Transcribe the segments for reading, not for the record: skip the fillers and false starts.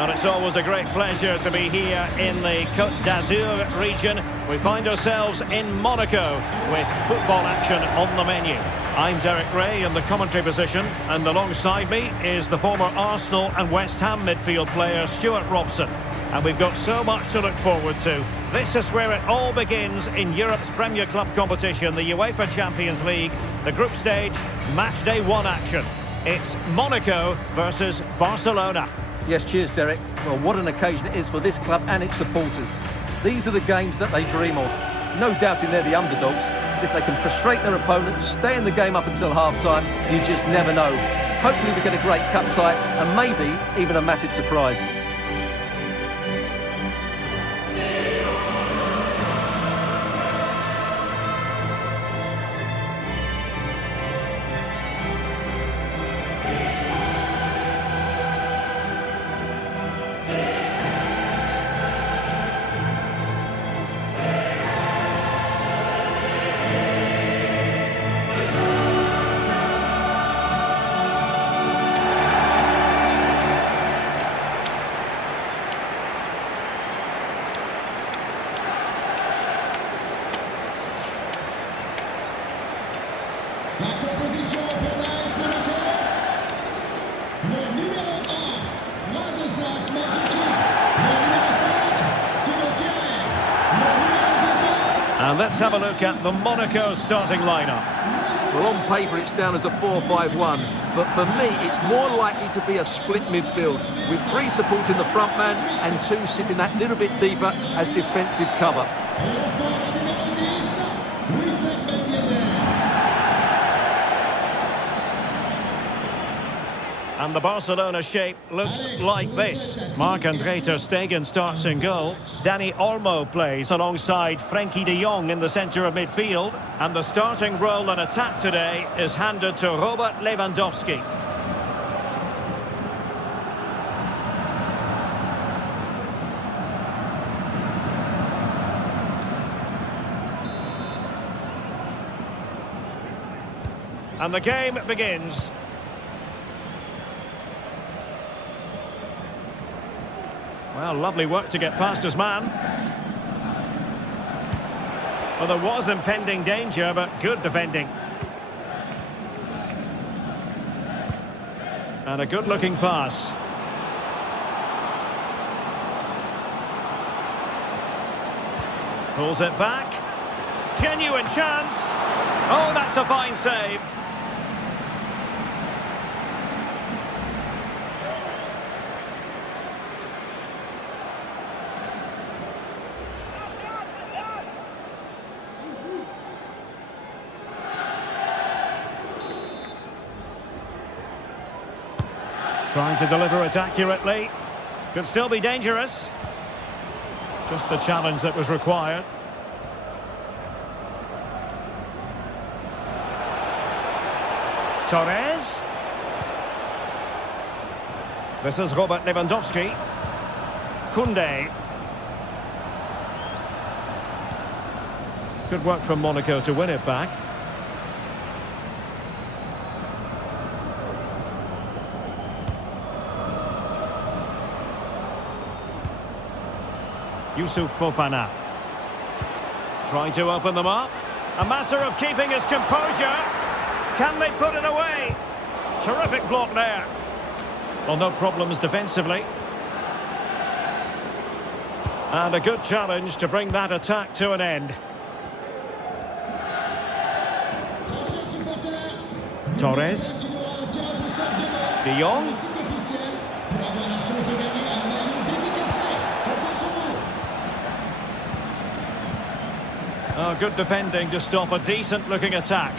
Well, it's always a great pleasure to be here in the Côte d'Azur region. We find ourselves in Monaco with football action on the menu. I'm Derek Ray in the commentary position, and alongside me is the former Arsenal and West Ham midfield player Stuart Robson. And we've got so much to look forward to. This is where it all begins in Europe's Premier Club competition, the UEFA Champions League, the group stage, match day 1 action. It's Monaco versus Barcelona. Yes, cheers, Derek. Well, what an occasion it is for this club and its supporters. These are the games that they dream of. No doubting they're the underdogs. But if they can frustrate their opponents, stay in the game up until half-time, you just never know. Hopefully we get a great cup tie and maybe even a massive surprise. La proposition pour l'AS Monaco. Le numéro 1, Vladislav Majici. Le numéro 5, Thilo Kehrer. Le numéro 19. And let's have a look at the Monaco starting lineup. Well, on paper it's down as a 4-5-1, but for me it's more likely to be a split midfield, with 3 supporting the front man and 2 sitting that little bit deeper as defensive cover. Et au fond, le numéro 10, Wissam Ben Yedder. And the Barcelona shape looks like this. Marc-André ter Stegen starts in goal. Dani Olmo plays alongside Frenkie de Jong in the centre of midfield. And the starting role in attack today is handed to Robert Lewandowski. And the game begins. Well, lovely work to get past his man. Well, there was impending danger, but good defending. And a good-looking pass. Pulls it back. Genuine chance. Oh, that's a fine save. Trying to deliver it accurately. Could still be dangerous. Just the challenge that was required. Torres. This is Robert Lewandowski. Koundé. Good work from Monaco to win it back. Youssouf Fofana. Trying to open them up. A matter of keeping his composure. Can they put it away? Terrific block there. Well, no problems defensively. And a good challenge to bring that attack to an end. Torres. De Jong. Oh, good defending to stop a decent-looking attack.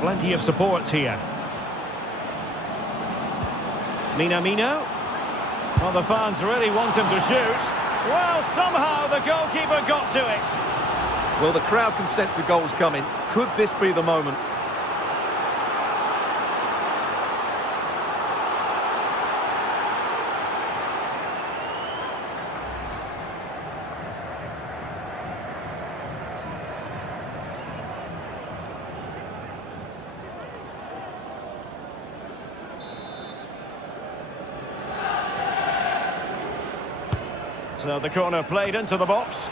Plenty of support here. Minamino. Well, the fans really want him to shoot. Well, somehow the goalkeeper got to it. Well, the crowd can sense the goal's coming. Could this be the moment? So the corner played into the box.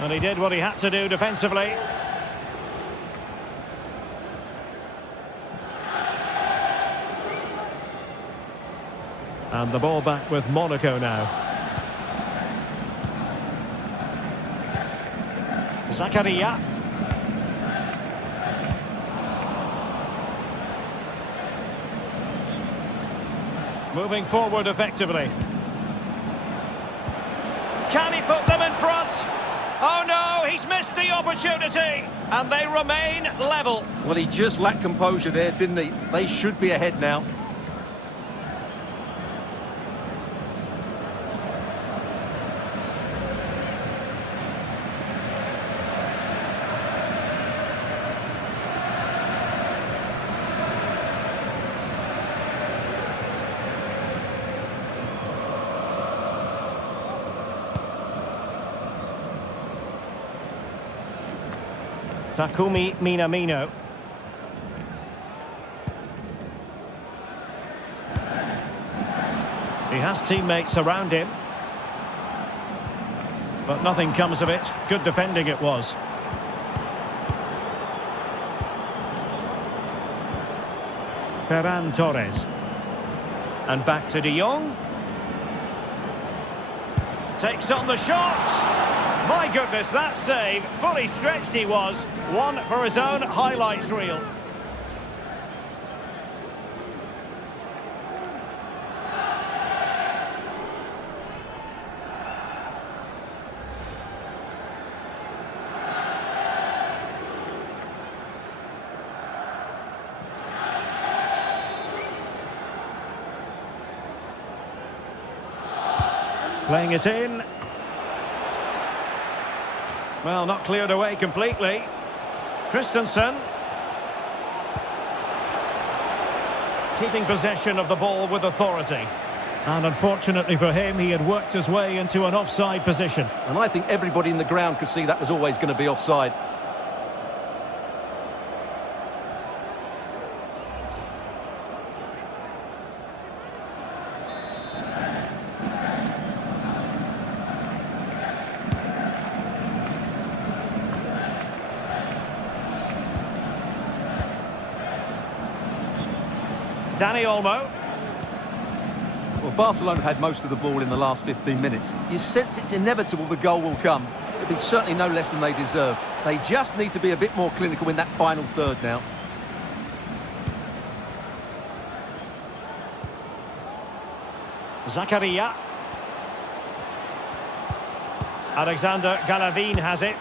And he did what he had to do defensively. And the ball back with Monaco now. Zakaria. Moving forward effectively. Can he put them in front? Oh no, he's missed the opportunity. And they remain level. Well, he just lacked composure there, didn't he? They should be ahead now. Takumi Minamino. He has teammates around him. But nothing comes of it. Good defending it was. Ferran Torres. And back to De Jong. Takes on the shot. My goodness, that save. Fully stretched he was. One for his own highlights reel. Playing it in. Well, not cleared away completely. Christensen. Keeping possession of the ball with authority. And unfortunately for him, he had worked his way into an offside position. And I think everybody in the ground could see that was always going to be offside. Dani Olmo. Well, Barcelona have had most of the ball in the last 15 minutes. You sense it's inevitable the goal will come. It'll be certainly no less than they deserve. They just need to be a bit more clinical in that final third now. Zakaria. Alexander Galavin has it.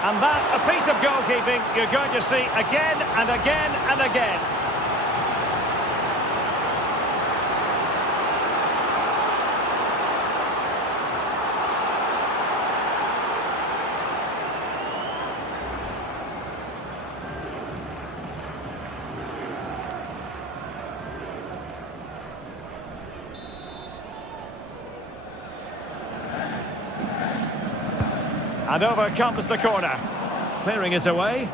And that, a piece of goalkeeping you're going to see again and again and again. And over comes the corner. Clearing it away.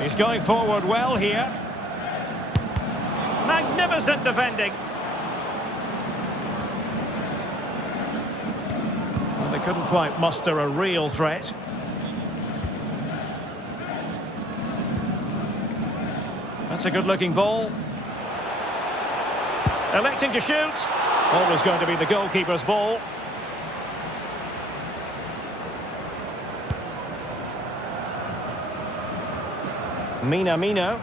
He's going forward well here. Magnificent defending. Well, they couldn't quite muster a real threat. That's a good-looking ball. Electing to shoot. Always going to be the goalkeeper's ball. Minamino.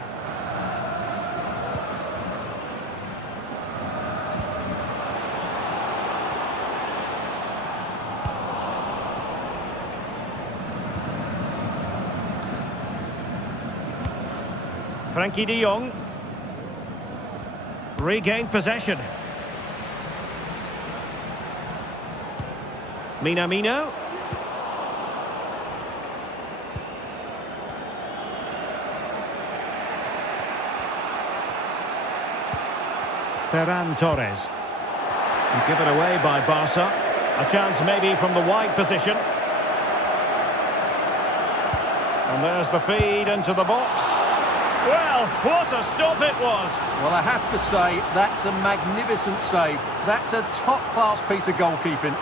Frankie de Jong. Regained possession. Minamino. Ferran Torres. And given away by Barca. A chance maybe from the wide position. And there's the feed into the box. Well, what a stop it was. Well, I have to say, that's a magnificent save. That's a top-class piece of goalkeeping.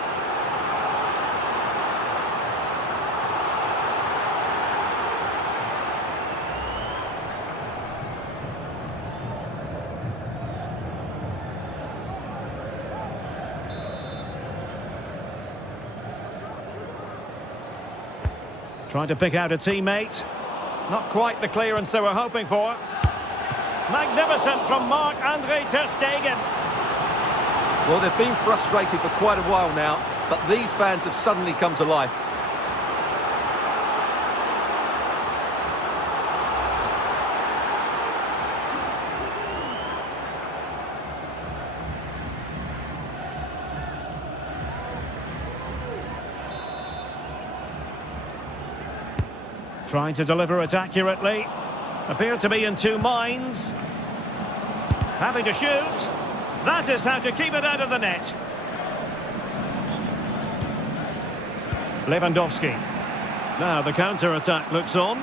Trying to pick out a teammate. Not quite the clearance they were hoping for. Magnificent from Marc-Andre ter Stegen. Well, they've been frustrated for quite a while now, but these fans have suddenly come to life. Trying to deliver it accurately. Appear to be in two minds. Having to shoot. That is how to keep it out of the net. Lewandowski. Now the counter-attack looks on.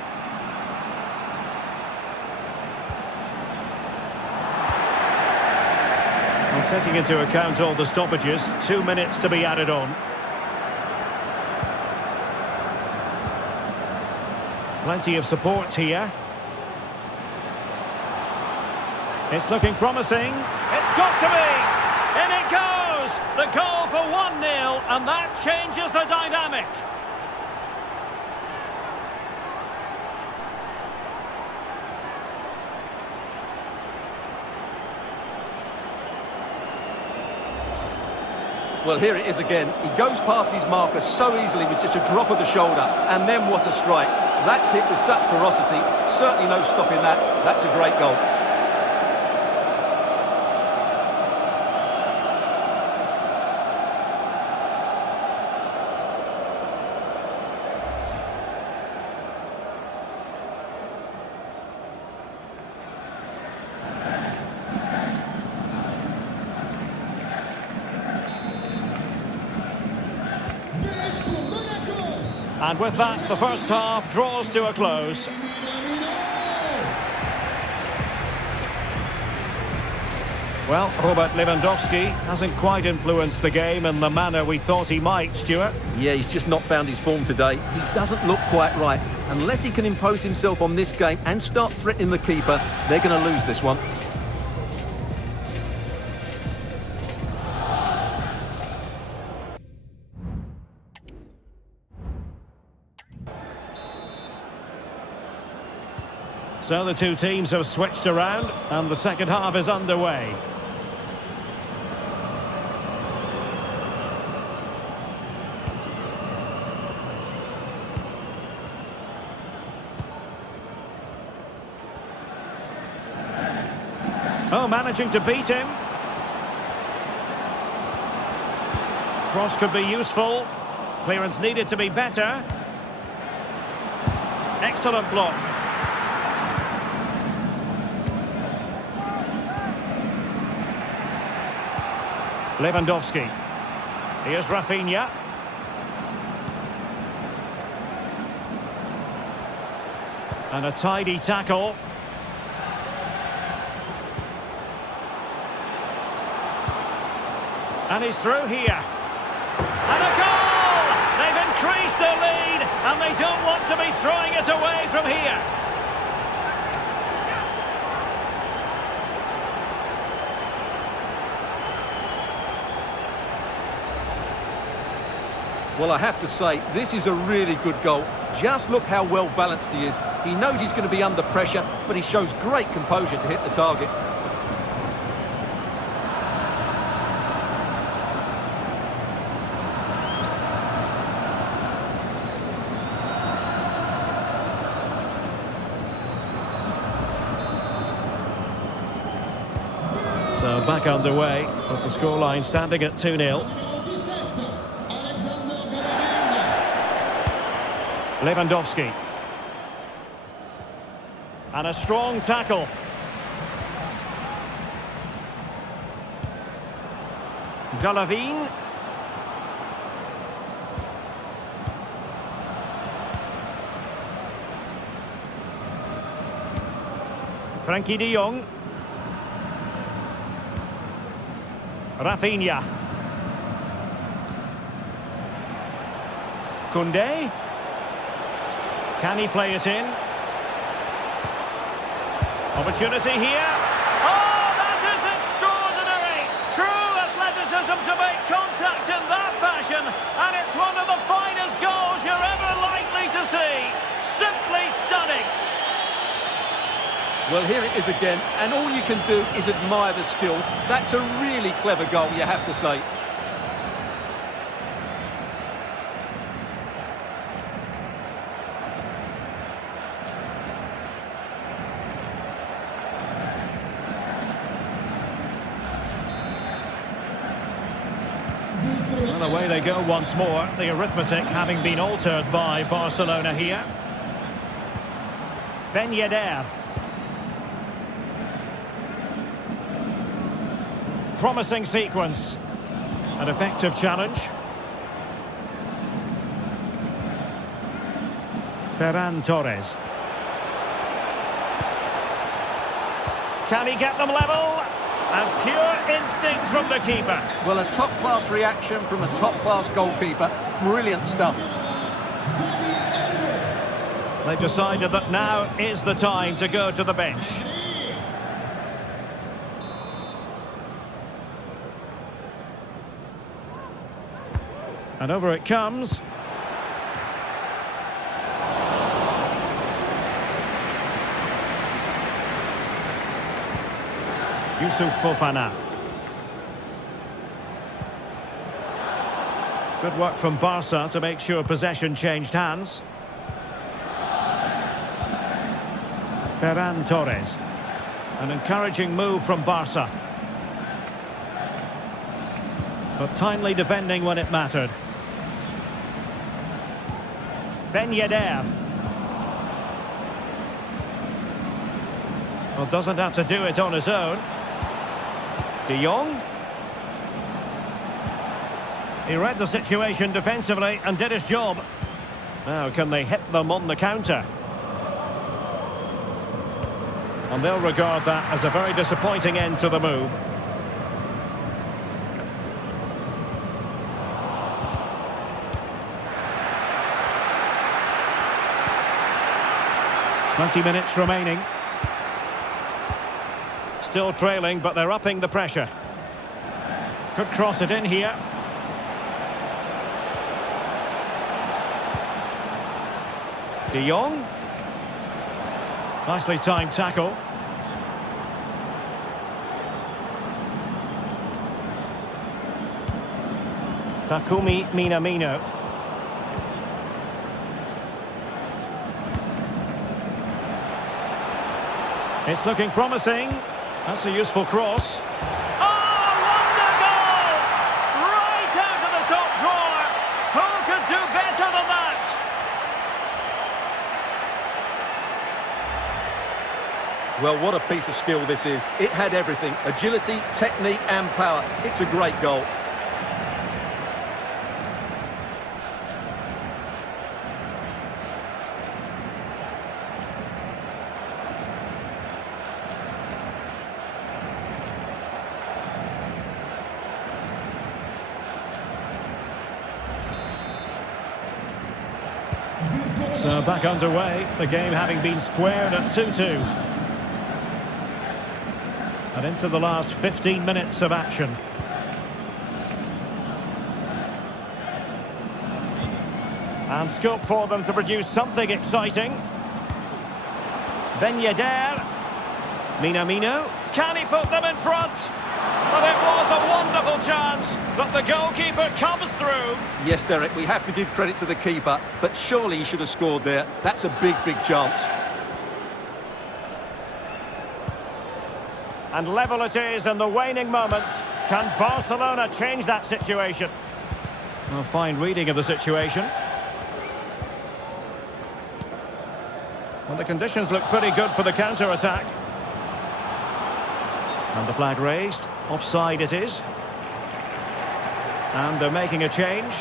Well, taking into account all the stoppages, 2 minutes to be added on. Plenty of support here. It's looking promising. It's got to be! In it goes! The goal for 1-0, and that changes the dynamic. Well, here it is again. He goes past his marker so easily with just a drop of the shoulder. And then what a strike. That's hit with such ferocity. Certainly no stopping that. That's a great goal. And with that, the first half draws to a close. Well, Robert Lewandowski hasn't quite influenced the game in the manner we thought he might, Stuart. Yeah, he's just not found his form today. He doesn't look quite right. Unless he can impose himself on this game and start threatening the keeper, they're going to lose this one. So the two teams have switched around and the second half is underway. Oh, managing to beat him. Cross could be useful. Clearance needed to be better. Excellent block. Lewandowski. Here's Rafinha. And a tidy tackle. And he's through here. And a goal! They've increased their lead, and they don't want to be throwing it away from here. Well, I have to say, this is a really good goal. Just look how well balanced he is. He knows he's going to be under pressure, but he shows great composure to hit the target. So back underway, with the scoreline standing at 2-0. Lewandowski. And a strong tackle. Golovin. Frankie de Jong. Rafinha. Koundé. Can he play it in? Opportunity here. Oh, that is extraordinary! True athleticism to make contact in that fashion, and it's one of the finest goals you're ever likely to see. Simply stunning. Well, here it is again, and all you can do is admire the skill. That's a really clever goal, you have to say. Well, away they go once more, the arithmetic having been altered by Barcelona here. Ben Yedder. Promising sequence. An effective challenge. Ferran Torres. Can he get them level? And pure instinct from the keeper. Well, a top-class reaction from a top-class goalkeeper. Brilliant stuff. They've decided that now is the time to go to the bench. And over it comes. Youssouf Fofana. Good work from Barca to make sure possession changed hands. Ferran Torres. An encouraging move from Barca. But timely defending when it mattered. Ben Yedder. Well, doesn't have to do it on his own. De Jong. He read the situation defensively and did his job. Now, can they hit them on the counter? And they'll regard that as a very disappointing end to the move. "20 minutes remaining. Still trailing, but they're upping the pressure. Could cross it in here. De Jong. Nicely timed tackle. Takumi Minamino. It's looking promising. That's a useful cross. Oh, wonder goal! Right out of the top drawer. Who could do better than that? Well, what a piece of skill this is. It had everything. Agility, technique and power. It's a great goal. So back underway, the game having been squared at 2-2. And into the last 15 minutes of action. And scope for them to produce something exciting. Ben Yedder. Minamino. Can he put them in front? But it was a wonderful chance, but the goalkeeper comes through. Yes, Derek, we have to give credit to the keeper, but surely he should have scored there. That's a big, big chance. And level it is in the waning moments. Can Barcelona change that situation? A fine reading of the situation. Well, the conditions look pretty good for the counter-attack. And the flag raised. Offside it is. And they're making a change.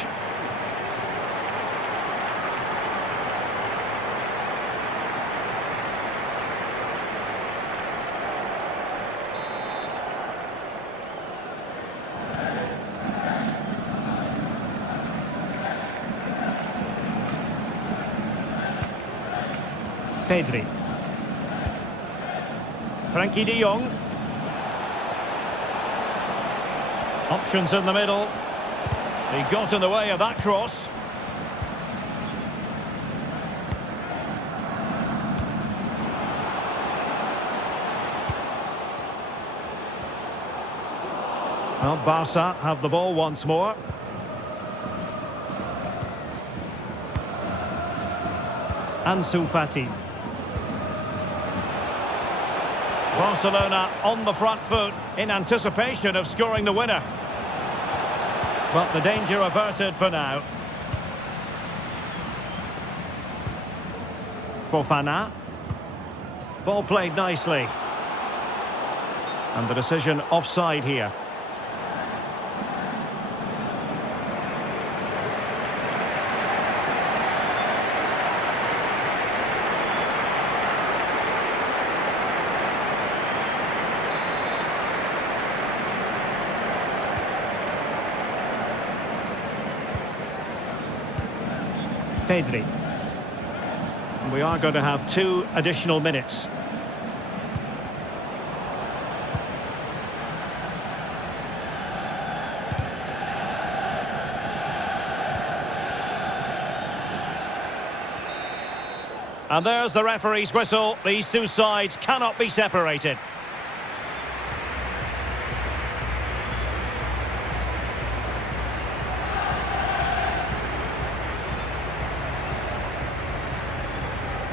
Pedri. Frankie de Jong. Options in the middle. He got in the way of that cross. Well, Barca have the ball once more. Ansu Fati. Barcelona on the front foot in anticipation of scoring the winner. But the danger averted for now. Fofana. Ball played nicely. And the decision offside here. Pedri. We are going to have 2 additional minutes. And there's the referee's whistle. These two sides cannot be separated.